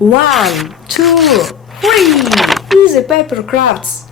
1, 2, 3. Easy paper crafts.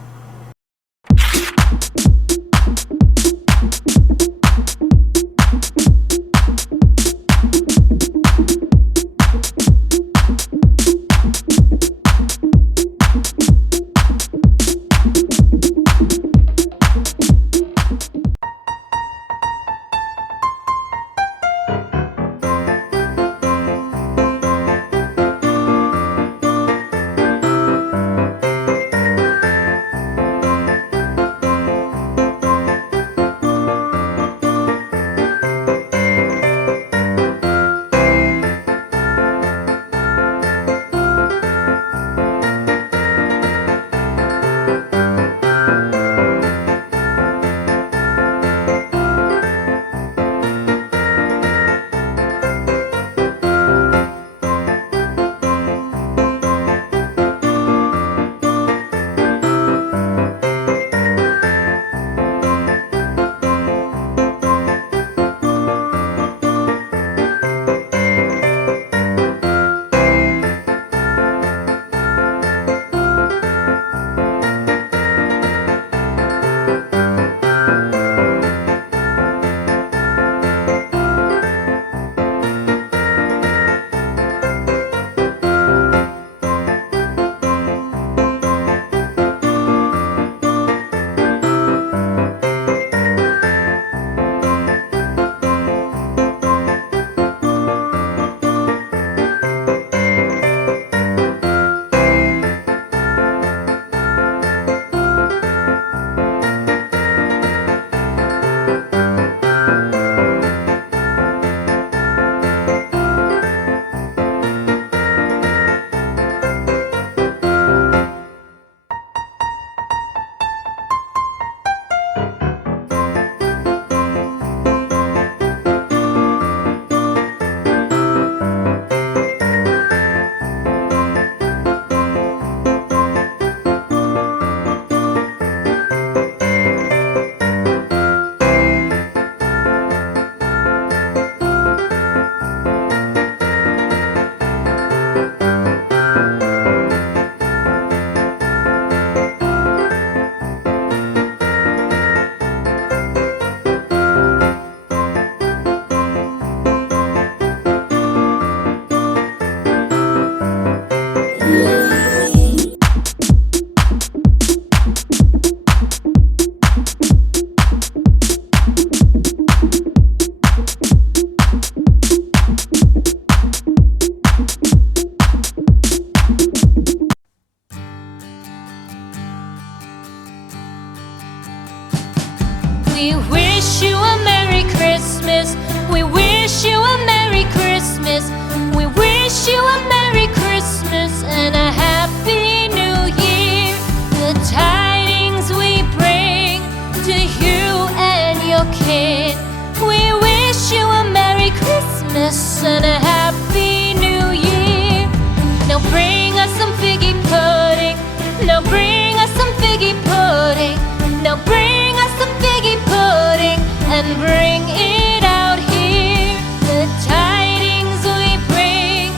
We wish you a Merry Christmas. We wish you a Merry Christmas. We wish you a Merry Christmas and a Happy New Year. The tidings we bring to you and your kid. We wish you a Merry Christmas and a Happy New Year. Now bring us some figgy pudding. Now bring us some figgy pudding. Now bring us some figgy pudding and bring it out here. The tidings we bring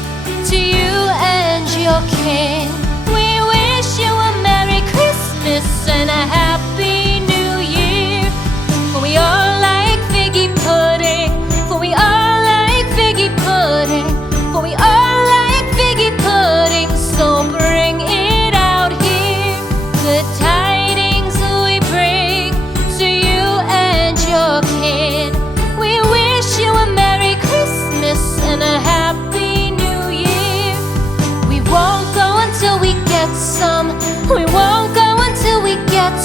to you and your kin. We wish you a Merry Christmas and a Happy New Year. For we all like figgy pudding. For we all like figgy pudding. For we all like figgy pudding. So bring it out here. The tidings we bring to you and your kid. We wish you a Merry Christmas and a Happy New Year. We won't go until we get some. We won't go until we get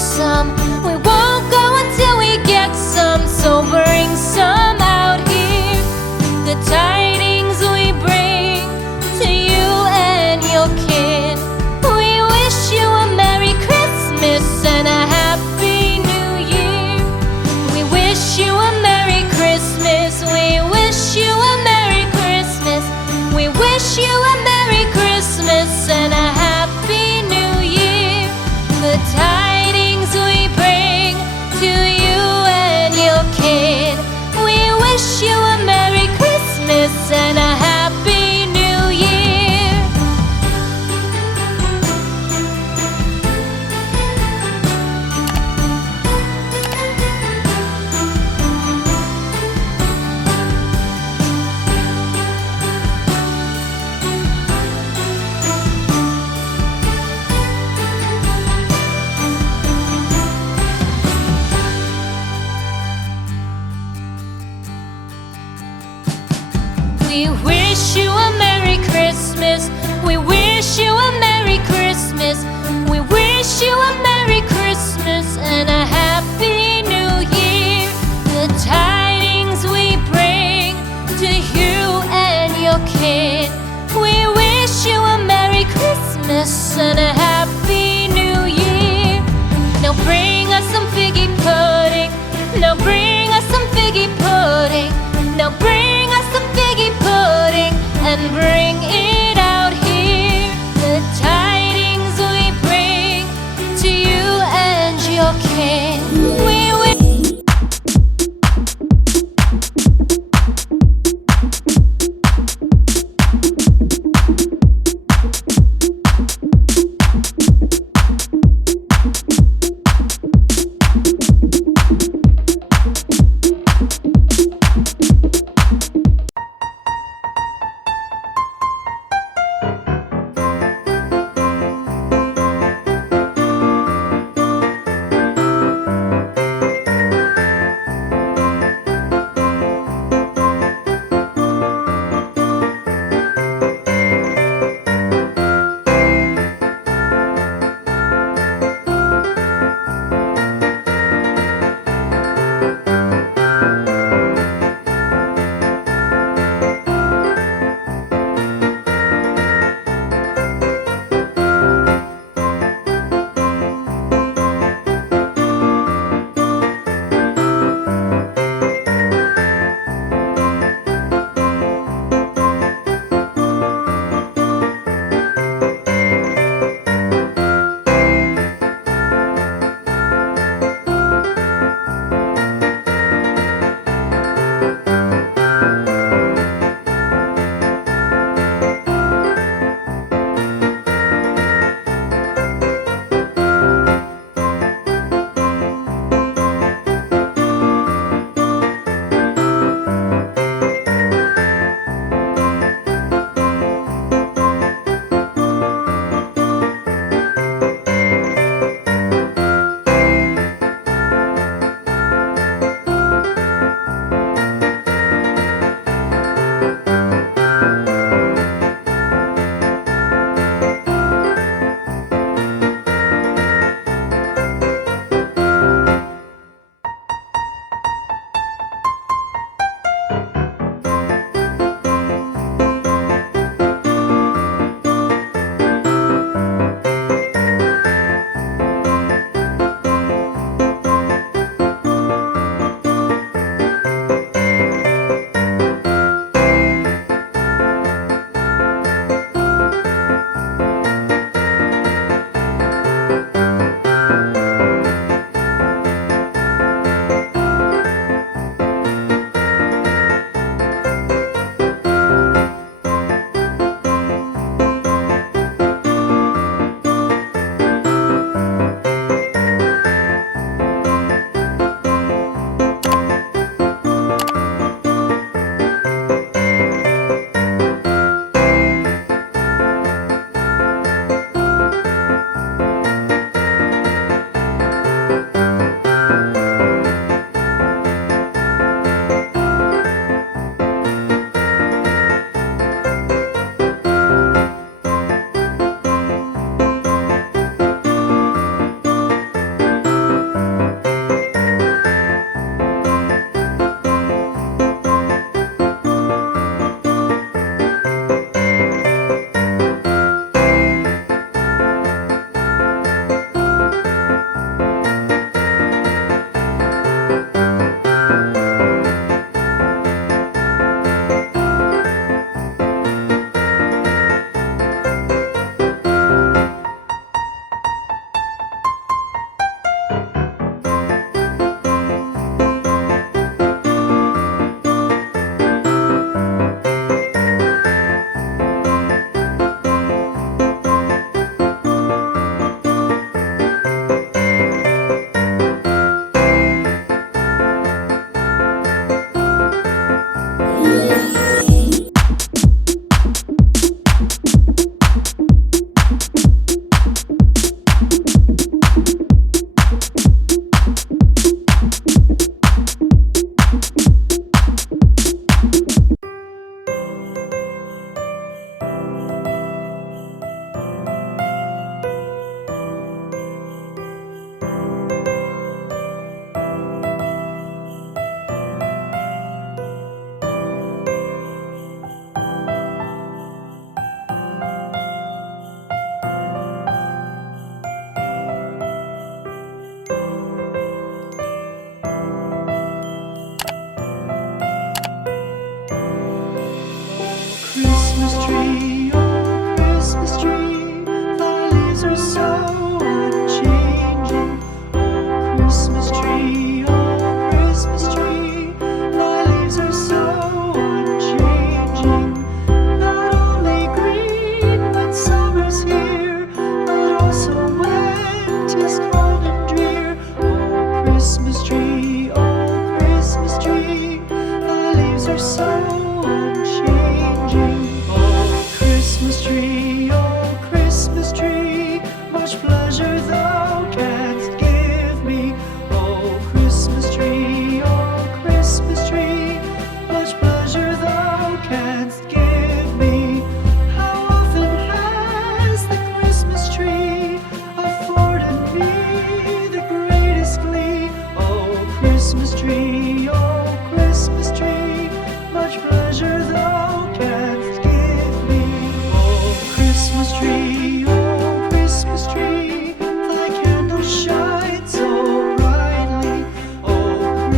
me.